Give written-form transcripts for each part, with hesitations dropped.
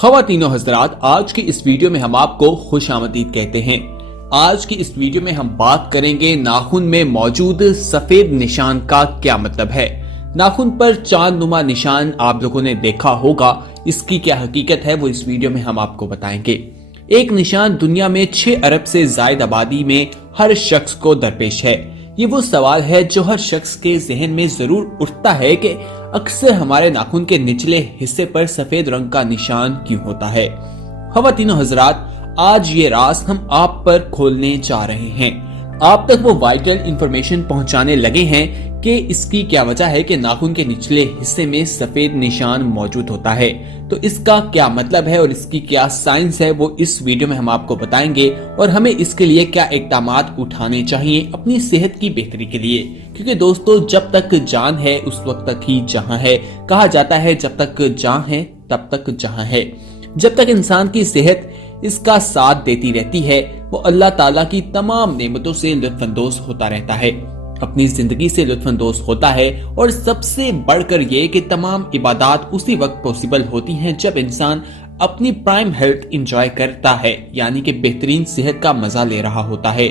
ख़वातीनो हज़रात, आज की इस वीडियो में हम आपको खुश आमदीद कहते हैं। आज की इस वीडियो में हम बात करेंगे नाखून में मौजूद सफेद निशान का क्या मतलब है। नाखून पर चांद नुमा निशान आप लोगों ने देखा होगा, इसकी क्या हकीकत है वो इस वीडियो में हम आपको बताएंगे। एक निशान दुनिया में 6 अरब से ज्यादा आबादी में हर शख्स को दरपेश है। ये वो सवाल है जो हर शख्स के जहन में जरूर उठता है कि अक्सर हमारे नाखून के निचले हिस्से पर सफेद रंग का निशान क्यों होता है। ख़वातीनो हज़रात, आज ये राज हम आप पर खोलने जा रहे हैं। आप तक वो वाइटल इंफॉर्मेशन पहुंचाने लगे हैं कि इसकी क्या वजह है कि नाखून के निचले हिस्से में सफेद निशान मौजूद होता है। तो इसका क्या मतलब है और इसकी क्या साइंस है वो इस वीडियो में हम आपको बताएंगे, और हमें इसके लिए क्या इक़दामात उठाने चाहिए अपनी सेहत की बेहतरी के लिए। क्योंकि दोस्तों, जब तक जान है उस वक्त तक ही जहां है। कहा जाता है जब तक जान है तब तक जहां है। जब तक इंसान की सेहत इसका साथ देती रहती है, वो अल्लाह ताला की तमाम नेमतों से लुत्फानंदोज होता रहता है, अपनी जिंदगी से लुत्फानंदोज होता है। और सबसे बढ़कर ये कि तमाम इबादत उसी वक्त पॉसिबल होती हैं जब इंसान अपनी प्राइम हेल्थ एंजॉय करता है, यानी कि बेहतरीन सेहत का मजा ले रहा होता है।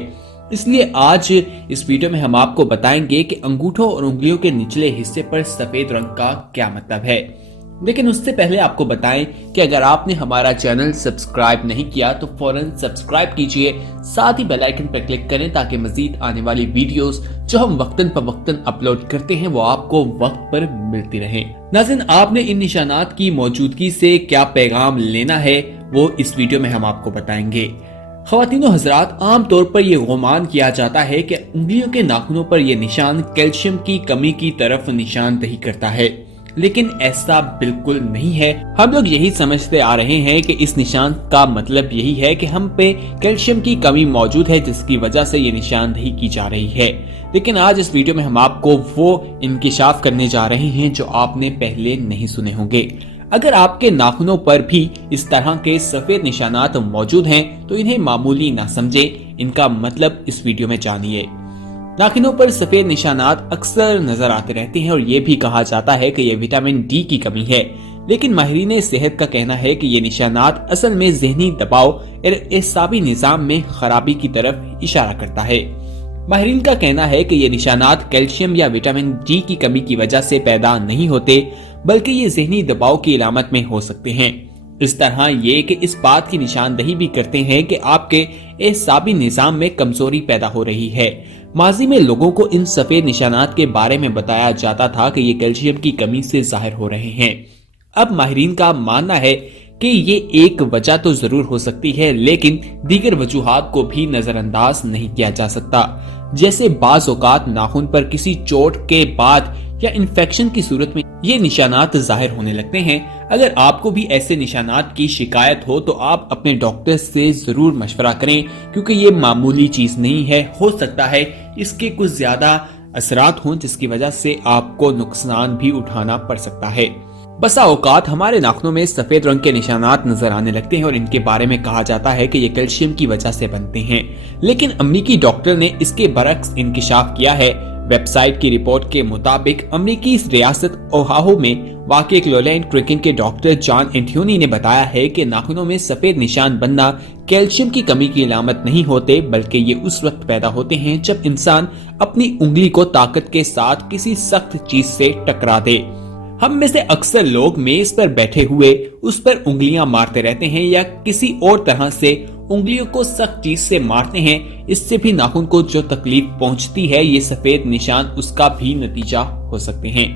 इसलिए आज इस वीडियो में हम आपको बताएंगे कि अंगूठों और उंगलियों के निचले हिस्से पर सफेद रंग का क्या मतलब है। लेकिन उससे पहले आपको बताएं कि अगर आपने हमारा चैनल सब्सक्राइब नहीं किया तो फौरन सब्सक्राइब कीजिए, साथ ही बेल आइकन पर क्लिक करें ताकि मजीद आने वाली वीडियोस जो हम वक्तन फवक्तन अपलोड करते हैं वो आपको वक्त पर मिलती रहे। नाज़रीन, आपने इन निशानात की मौजूदगी से क्या पैगाम लेना है वो इस वीडियो में हम आपको बताएंगे। ख़वातीनो हज़रात, आमतौर पर यह गुमान किया जाता है कि उंगलियों के नाखूनों पर यह निशान कैल्शियम की कमी की तरफ निशानदही करता है, लेकिन ऐसा बिल्कुल नहीं है। हम लोग यही समझते आ रहे हैं कि इस निशान का मतलब यही है कि हम पे कैल्शियम की कमी मौजूद है, जिसकी वजह से ये निशानदही की जा रही है। लेकिन आज इस वीडियो में हम आपको वो इंकिशाफ करने जा रहे हैं जो आपने पहले नहीं सुने होंगे। अगर आपके नाखूनों पर भी इस तरह के सफेद निशानात मौजूद हैं तो इन्हें मामूली ना समझे, इनका मतलब इस वीडियो में जानिए। नाखूनों पर सफेद निशानात अक्सर नजर आते रहते हैं और ये भी कहा जाता है कि ये विटामिन डी की कमी है। लेकिन माहिरीन सेहत का कहना है कि ये निशानात असल में ज़हनी दबाव और एसाबी निज़ाम में खराबी की तरफ इशारा करता है। माहिरीन का कहना है कि ये निशानात कैल्शियम या विटामिन डी की कमी की वजह से पैदा नहीं होते, बल्कि ये ज़हनी दबाव की इलामत में हो सकते हैं। इस तरह ये कि इस बात की निशानदही भी करते हैं कि आपके एसाबी निज़ाम में कमजोरी पैदा हो रही है। माजी में लोगों को इन सफेद निशानात के बारे में बताया जाता था कि ये कैल्शियम की कमी से जाहिर हो रहे हैं। अब माहिरीन का मानना है कि ये एक वजह तो जरूर हो सकती है, लेकिन दीगर वजूहात को भी नजरअंदाज नहीं किया जा सकता। जैसे बाज़ औक़ात नाखून पर किसी चोट के बाद या इन्फेक्शन की सूरत में ये निशानात जाहिर होने लगते हैं। अगर आपको भी ऐसे निशानात की शिकायत हो तो आप अपने डॉक्टर से जरूर मशवरा करें, क्योंकि ये मामूली चीज नहीं है। हो सकता है इसके कुछ ज्यादा असरात हों जिसकी वजह से आपको नुकसान भी उठाना पड़ सकता है। बसा औकात हमारे नाखूनों में सफेद रंग के निशानात नजर आने लगते हैं और इनके बारे में कहा जाता है कि ये कैल्शियम की वजह से बनते हैं। लेकिन अमरीकी डॉक्टर ने इसके बरक्स इंकिशाफ किया है। वेबसाइट की रिपोर्ट के मुताबिक अमरीकी रियासत ओहायो में वाक़ क्लोलैंड क्रिकिंग के डॉक्टर जॉन एंटोनी ने बताया है कि नाखूनों में सफेद निशान बनना कैल्शियम की कमी की इलामत नहीं होते, बल्कि ये उस वक्त पैदा होते हैं जब इंसान अपनी उंगली को ताकत के साथ किसी सख्त चीज से टकरा दे। हम में से अक्सर लोग मेज पर बैठे हुए उस पर उंगलियां मारते रहते हैं या किसी और तरह से उंगलियों को सख्त चीज से मारते हैं। इससे भी नाखून को जो तकलीफ पहुंचती है, ये सफेद निशान उसका भी नतीजा हो सकते हैं।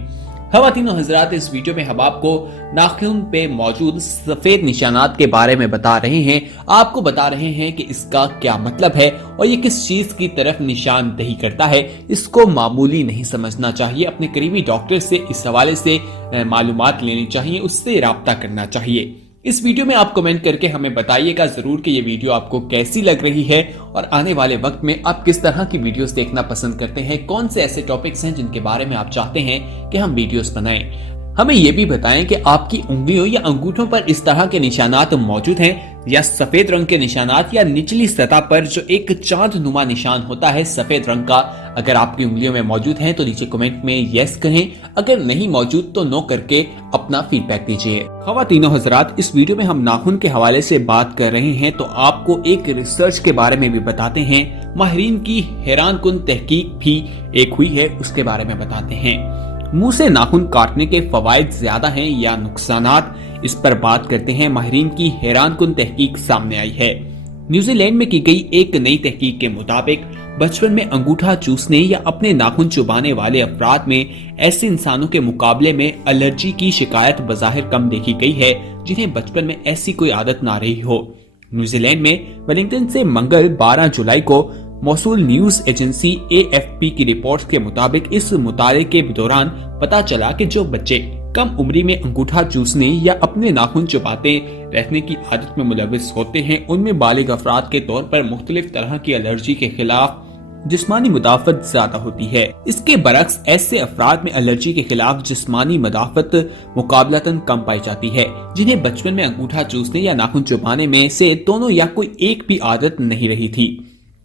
ख़वातीनो हज़रात, इस वीडियो में हम आपको नाखून पे मौजूद सफेद निशानात के बारे में बता रहे हैं। आपको बता रहे हैं कि इसका क्या मतलब है और ये किस चीज की तरफ निशानदही करता है। इसको मामूली नहीं समझना चाहिए। अपने करीबी डॉक्टर से इस हवाले से मालूमात लेनी चाहिए, उससे राब्ता करना चाहिए। इस वीडियो में आप कमेंट करके हमें बताइएगा जरूर कि ये वीडियो आपको कैसी लग रही है और आने वाले वक्त में आप किस तरह की वीडियोस देखना पसंद करते हैं। कौन से ऐसे टॉपिक्स हैं जिनके बारे में आप चाहते हैं कि हम वीडियोस बनाएं। हमें ये भी बताएं कि आपकी उंगलियों या अंगूठों पर इस तरह के निशानात मौजूद हैं या सफेद रंग के निशानात या निचली सतह पर जो एक चांद नुमा निशान होता है सफेद रंग का, अगर आपकी उंगलियों में मौजूद हैं तो नीचे कमेंट में यस कहें, अगर नहीं मौजूद तो नो करके अपना फीडबैक दीजिए। खवातीनो हजरात, इस वीडियो में हम नाखून के हवाले से बात कर रहे हैं तो आपको एक रिसर्च के बारे में भी बताते हैं। माहिरीन की हैरानकुन तहकीक भी एक हुई है, उसके बारे में बताते हैं। मुंह से नाखून काटने के फवायद ज्यादा हैं या नुकसानात, इस पर बात करते हैं। माहिरीन की हैरानकुन तहकीक सामने आई है। न्यूजीलैंड में की गई एक नई तहकीक के मुताबिक बचपन में अंगूठा चूसने या अपने नाखून चुबाने वाले अफराद में ऐसे इंसानों के मुकाबले में एलर्जी की शिकायत बज़ाहिर कम देखी गई है जिन्हें बचपन में ऐसी कोई आदत ना रही हो। न्यूजीलैंड में वेलिंगटन से मंगल 12 जुलाई को मौसूल न्यूज एजेंसी AFP की रिपोर्ट के मुताबिक इस मुताले के दौरान पता चला कि जो बच्चे कम उम्री में अंगूठा चूसने या अपने नाखून चुबाते रहने की आदत में मुलविस होते हैं, उनमें बालिग अफराद के तौर पर मुख्तलिफ तरह की एलर्जी के खिलाफ जिस्मानी मुदाफत ज्यादा होती है। इसके बरक्स ऐसे अफराद में एलर्जी के खिलाफ जिस्मानी मुदाफत मुकाबलतन कम पाई जाती है जिन्हें बचपन में अंगूठा चूसने या नाखून चुबाने में से दोनों या कोई एक भी आदत नहीं रही थी।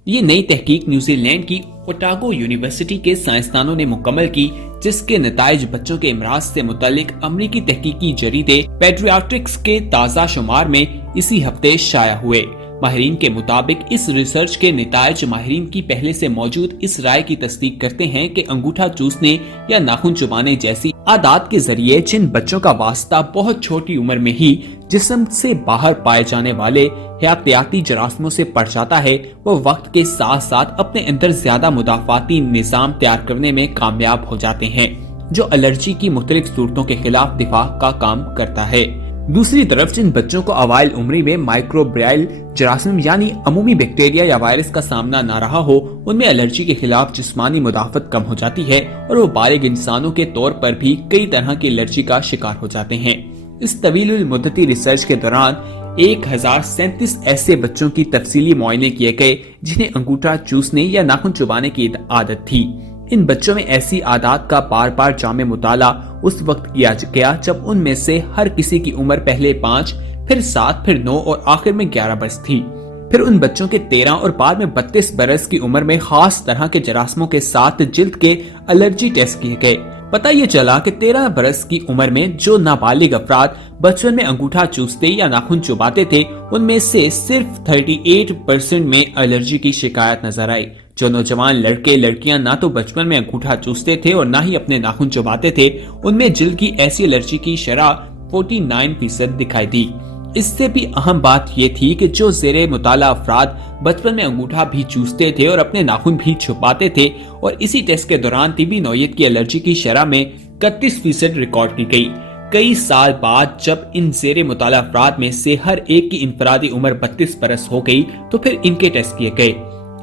ये नई तहकीक न्यूजीलैंड की ओटागो यूनिवर्सिटी के साइंसदानों ने मुकम्मल की, जिसके नताइज बच्चों के इमराज से मुतालिक अमरीकी तहकीकी जरीदे पेडियाट्रिक्स के ताज़ा शुमार में इसी हफ्ते शाया हुए। माहिरीन के मुताबिक इस रिसर्च के नताइज माहिरीन की पहले से मौजूद इस राय की तस्दीक करते हैं कि अंगूठा चूसने या नाखून चुबाने जैसी आदत के जरिए जिन बच्चों का वास्ता बहुत छोटी उम्र में ही जिस्म से बाहर पाए जाने वाले हयातियाती जरासीमों से पड़ जाता है, वो वक्त के साथ साथ अपने अंदर ज्यादा मुदाफाती निजाम तैयार करने में कामयाब हो जाते हैं, जो एलर्जी की मुख्तलिफ सूरतों के खिलाफ दिफा का काम करता है। दूसरी तरफ जिन बच्चों को अवाइल उम्री में माइक्रोबियल जरासीम यानी अमूमी बैक्टीरिया या वायरस का सामना न रहा हो, उनमें एलर्जी के खिलाफ जिस्मानी मुदाफत कम हो जाती है और वो बालिग इंसानों के तौर पर भी कई तरह की एलर्जी का शिकार हो जाते हैं। इस तवील मुद्दती रिसर्च के दौरान 1037 ऐसे बच्चों की तफसीली मुआयने किए गए जिन्हें अंगूठा चूसने या नाखून चुबाने की आदत थी। इन बच्चों में ऐसी आदत का बार बार जामे मुताला उस वक्त किया गया जब उनमें से हर किसी की उम्र पहले 5, फिर 7, फिर 9 और आखिर में 11 बरस थी। फिर उन बच्चों के 13 और बाद में 32 बरस की उम्र में खास तरह के जरासीमों के साथ जिल्द के एलर्जी टेस्ट किए गए। पता ये चला कि 13 बरस की उम्र में जो नाबालिग अफराद बचपन में अंगूठा चूसते या नाखून चुबाते थे, उनमें से सिर्फ 38% में एलर्जी की शिकायत नजर आई। जो नौजवान लड़के लड़कियां ना तो बचपन में अंगूठा चूसते थे और ना ही अपने नाखून चुबाते थे, उनमें जिल्द की ऐसी एलर्जी की शरह 49% दिखाई दी। इससे भी अहम बात ये थी कि जो ज़ेरे मुताला अफराद बचपन में अंगूठा भी चूसते थे और अपने नाखून भी छुपाते थे, और इसी टेस्ट के दौरान तिबी नौयत की एलर्जी की शरह में 31% रिकॉर्ड की गई। कई साल बाद जब इन ज़ेरे मुताला अफराद में से हर एक की इनफरादी उम्र 32 बरस हो गई तो फिर इनके टेस्ट किए गए।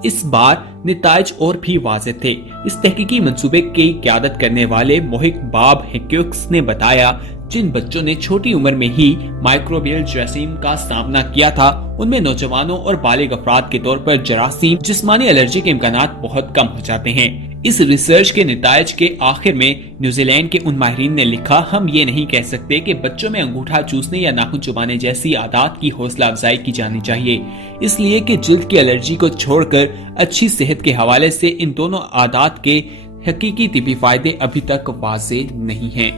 इस बार नताइज और भी वाज़ेह थे। इस तहकीकी मंसूबे की क़यादत करने वाले मोहिक बाब हिक्यूक्स ने बताया, जिन बच्चों ने छोटी उम्र में ही माइक्रोबियल जरासीम का सामना किया था, उनमें नौजवानों और बालिग अफराद के तौर पर जरासीम जिस्मानी एलर्जी के इम्कानात बहुत कम हो जाते हैं। इस रिसर्च के नताइज के आखिर में न्यूजीलैंड के उन माहिरीन ने लिखा, हम ये नहीं कह सकते कि बच्चों में अंगूठा चूसने या नाखून चुबाने जैसी आदत की हौसला अफजाई की जानी चाहिए, इसलिए कि जिल्द की एलर्जी को छोड़कर अच्छी सेहत के हवाले से इन दोनों आदत के हकीकी तिबी फायदे अभी तक वाज़ेह नहीं हैं।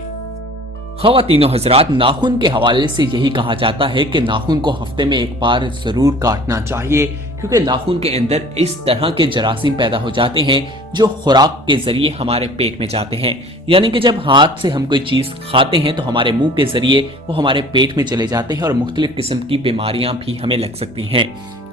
ख़वातीनो हज़रात, नाखून के हवाले से यही कहा जाता है कि नाखून को हफ्ते में एक बार जरूर काटना चाहिए, क्योंकि नाखून के अंदर इस तरह के जरासीम पैदा हो जाते हैं जो खुराक के जरिए हमारे पेट में जाते हैं। यानी कि जब हाथ से हम कोई चीज खाते हैं तो हमारे मुंह के जरिए वो हमारे पेट में चले जाते हैं और मुख्तलिफ किस्म की बीमारियां भी हमें लग सकती हैं।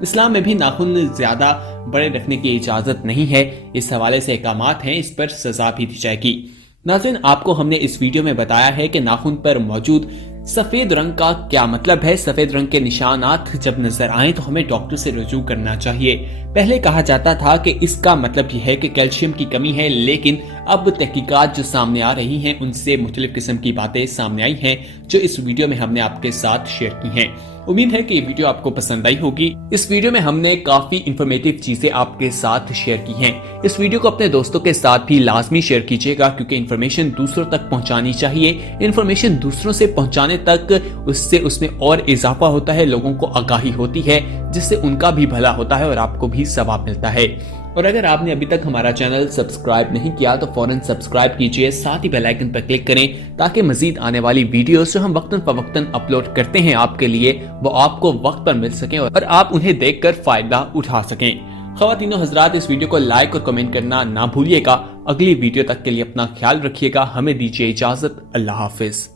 इस्लाम में भी नाखून ज्यादा बड़े रखने की इजाजत नहीं है। इस हवाले से अहकामात हैं, इस पर सजा भी दी जाएगी। नाज़रीन, आपको हमने इस वीडियो में बताया है कि नाखून पर मौजूद सफेद रंग का क्या मतलब है। सफेद रंग के निशानात जब नजर आए तो हमें डॉक्टर से रुजू करना चाहिए। पहले कहा जाता था कि इसका मतलब यह है कि कैल्शियम की कमी है, लेकिन اب تحقیقات جو سامنے آ رہی ہیں ان سے مختلف قسم کی باتیں سامنے آئی ہیں جو اس ویڈیو میں ہم نے آپ کے ساتھ شیئر کی ہیں۔ امید ہے کہ یہ ویڈیو آپ کو پسند آئی ہوگی۔ اس ویڈیو میں ہم نے کافی انفارمیٹیو چیزیں آپ کے ساتھ شیئر کی ہیں۔ اس ویڈیو کو اپنے دوستوں کے ساتھ بھی لازمی شیئر کیجیے گا کیونکہ انفارمیشن دوسروں تک پہنچانی چاہیے۔ انفارمیشن دوسروں سے پہنچانے تک اس میں اور اضافہ ہوتا ہے، لوگوں کو آگاہی ہوتی ہے جس سے ان کا بھی بھلا ہوتا ہے اور آپ کو بھی ثواب ملتا ہے۔ اور اگر آپ نے ابھی تک ہمارا چینل سبسکرائب نہیں کیا تو فوراً سبسکرائب کیجئے، ساتھ ہی بیل آئیکن پر کلک کریں تاکہ مزید آنے والی ویڈیوز جو ہم وقتاً فوقتاً اپلوڈ کرتے ہیں آپ کے لیے وہ آپ کو وقت پر مل سکیں اور آپ انہیں دیکھ کر فائدہ اٹھا سکیں۔ خواتین و حضرات، اس ویڈیو کو لائک اور کمنٹ کرنا نہ بھولیے گا۔ اگلی ویڈیو تک کے لیے اپنا خیال رکھیے گا۔ ہمیں دیجیے اجازت۔ اللہ حافظ۔